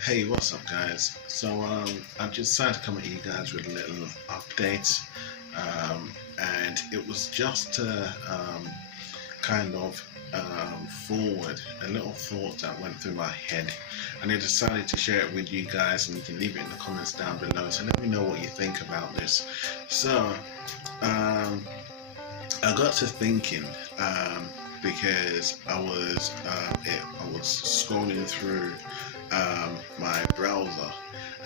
Hey, what's up, guys? I've just decided to come at you guys with a little update, and it was just to forward a little thought that went through my head, and I decided to share it with you guys. And you can leave it in the comments down below. So let me know what you think about this. So, I got to thinking. Because I was scrolling through my browser,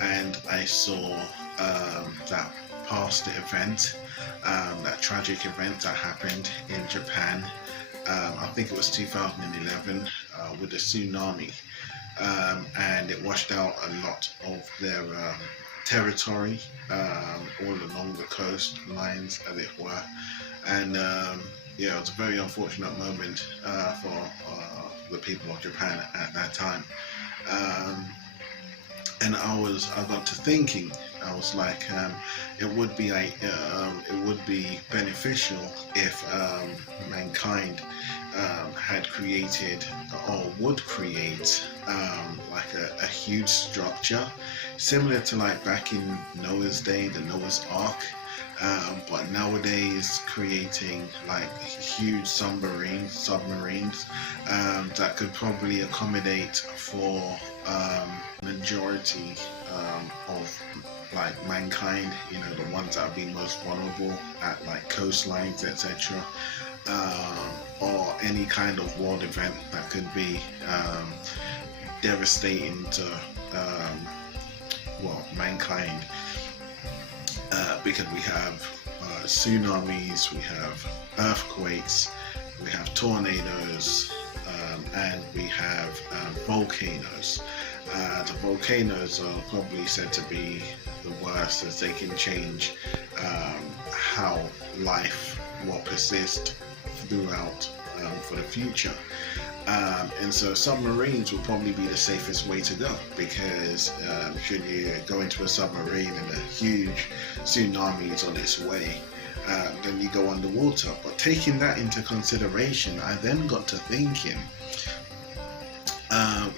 and I saw that past event, that tragic event that happened in Japan. I think it was 2011 with the tsunami, and it washed out a lot of their territory all along the coastlines, as it were, and yeah, it was a very unfortunate moment for the people of Japan at that time. And I got to thinking. I was like, it would be beneficial if mankind had created or would create like a huge structure similar to like back in Noah's day, the Noah's Ark. But nowadays creating like huge submarines that could probably accommodate for majority of like mankind, you know, the ones that are being most vulnerable at like coastlines, etc., or any kind of world event that could be devastating to mankind. Because we have tsunamis, we have earthquakes, we have tornadoes, and we have volcanoes. The volcanoes are probably said to be the worst, as they can change how life will persist throughout for the future. And so submarines will probably be the safest way to go, because should you go into a submarine and a huge tsunami is on its way, then you go underwater. But taking that into consideration, I then got to thinking,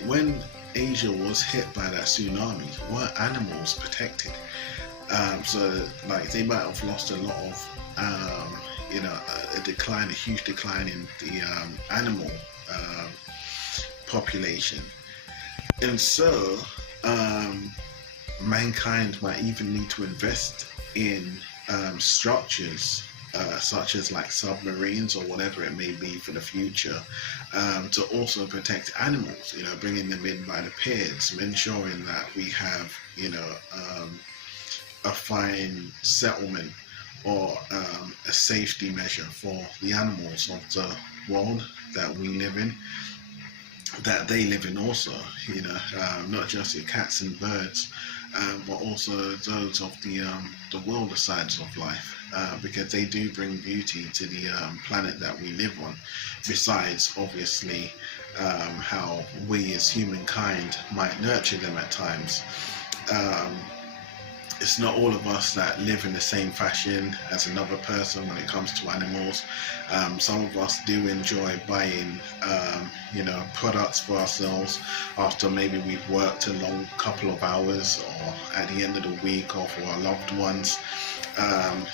when Asia was hit by that tsunami, were animals protected? So like they might have lost a lot of, a huge decline in the animal population, and so mankind might even need to invest in structures such as like submarines or whatever it may be for the future, to also protect animals, you know, bringing them in by the pairs, ensuring that we have, you know, a fine settlement or a safety measure for the animals of the world that we live in, that they live in also, you know, not just your cats and birds, but also those of the wilder sides of life, because they do bring beauty to the planet that we live on, besides obviously how we as humankind might nurture them at times. It's not all of us that live in the same fashion as another person when it comes to animals. Some of us do enjoy buying, products for ourselves after maybe we've worked a long couple of hours, or at the end of the week, or for our loved ones.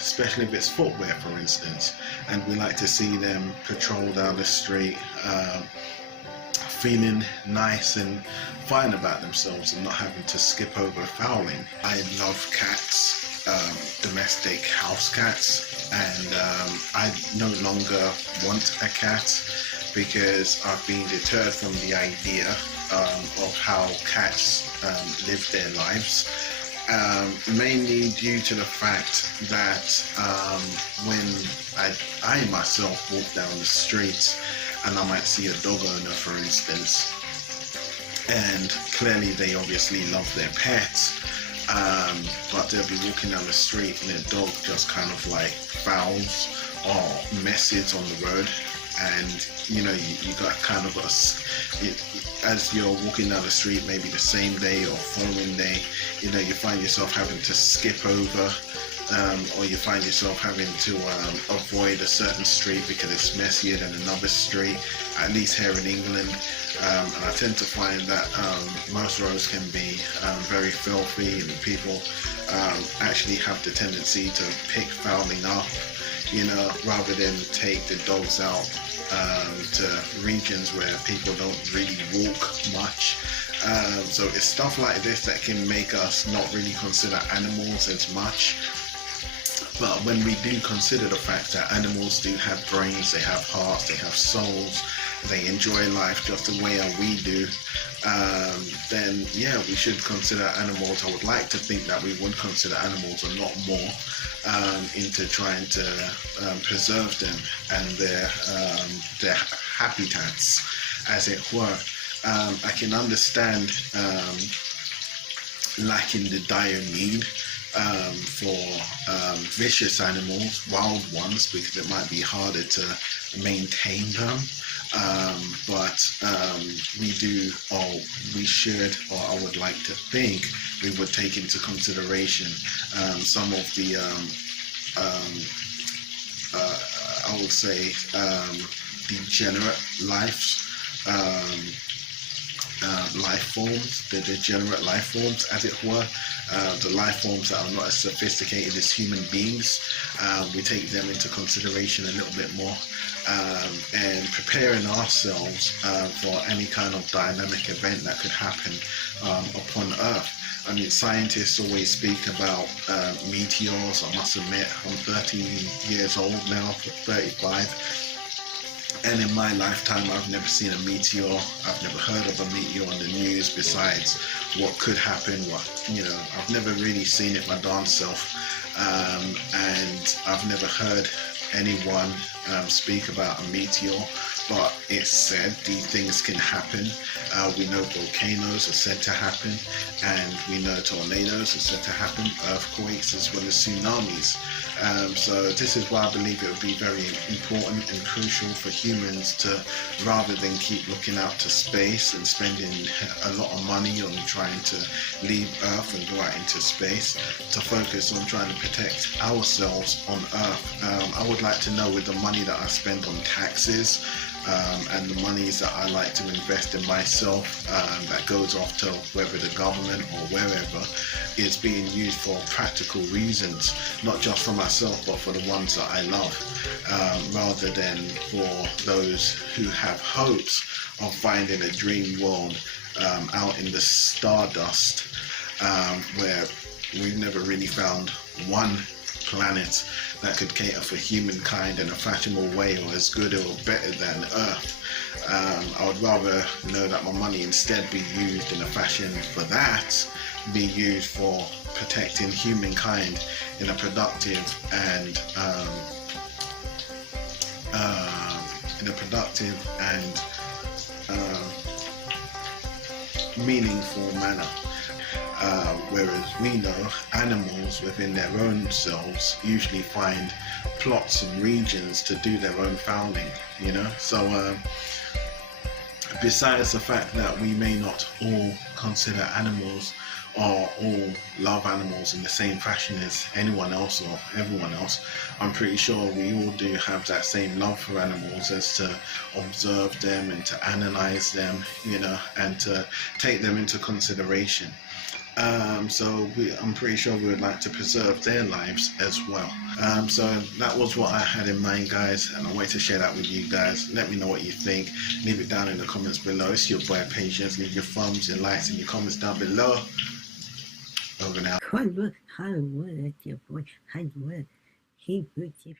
Especially if it's footwear, for instance, and we like to see them patrol down the street, feeling nice and fine about themselves and not having to skip over fouling. I love cats, domestic house cats, and I no longer want a cat, because I've been deterred from the idea of how cats live their lives, mainly due to the fact that when I myself walk down the street and I might see a dog owner, for instance, and clearly they obviously love their pets, but they'll be walking down the street and their dog just kind of like fouls or messes on the road, and you know, you got kind of as you're walking down the street, maybe the same day or following day, you know, you find yourself having to skip over or you find yourself having to avoid a certain street because it's messier than another street, at least here in England. And I tend to find that most roads can be very filthy, and people actually have the tendency to pick fouling up, you know, rather than take the dogs out to regions where people don't really walk much. So it's stuff like this that can make us not really consider animals as much. But when we do consider the fact that animals do have brains, they have hearts, they have souls, they enjoy life just the way we do, then yeah, we should consider animals. I would like to think that we would consider animals a lot more into trying to preserve them and their habitats, as it were. I can understand lacking the dire need for vicious animals, wild ones, because it might be harder to maintain them. But we do, or we should, or I would like to think we would take into consideration some of the, I would say, degenerate life forms, the degenerate life forms, as it were, the life forms that are not as sophisticated as human beings. We take them into consideration a little bit more, and preparing ourselves for any kind of dynamic event that could happen upon Earth. I mean, scientists always speak about meteors. I must admit, I'm 13 years old now, 35. And in my lifetime, I've never seen a meteor. I've never heard of a meteor on the news besides what could happen. I've never really seen it my darn self. And I've never heard anyone speak about a meteor, but it's said these things can happen. We know volcanoes are said to happen, and we know tornadoes are said to happen, earthquakes as well as tsunamis. So this is why I believe it would be very important and crucial for humans to, rather than keep looking out to space and spending a lot of money on trying to leave Earth and go out into space, to focus on trying to protect ourselves on Earth. I would like to know, with the money that I spend on taxes and the monies that I like to invest in myself, that goes off to whether the government or wherever, is being used for practical reasons, not just for myself but for the ones that I love, rather than for those who have hopes of finding a dream world out in the stardust, where we've never really found one planet that could cater for humankind in a fashionable way, or as good or better than Earth. I would rather know that my money instead be used in a fashion for that, be used for protecting humankind in a productive and meaningful manner. Whereas we know animals within their own selves usually find plots and regions to do their own fouling, you know. So besides the fact that we may not all consider animals or all love animals in the same fashion as anyone else or everyone else, I'm pretty sure we all do have that same love for animals, as to observe them and to analyze them, you know, and to take them into consideration. I'm pretty sure we would like to preserve their lives as well. So that was what I had in mind, guys, and I wanted to share that with you guys. Let me know what you think. Leave it down in the comments below. It's your boy Patience. Leave your thumbs, your likes, and your comments down below. Over now. Hard work, your boy, hard work. He puts it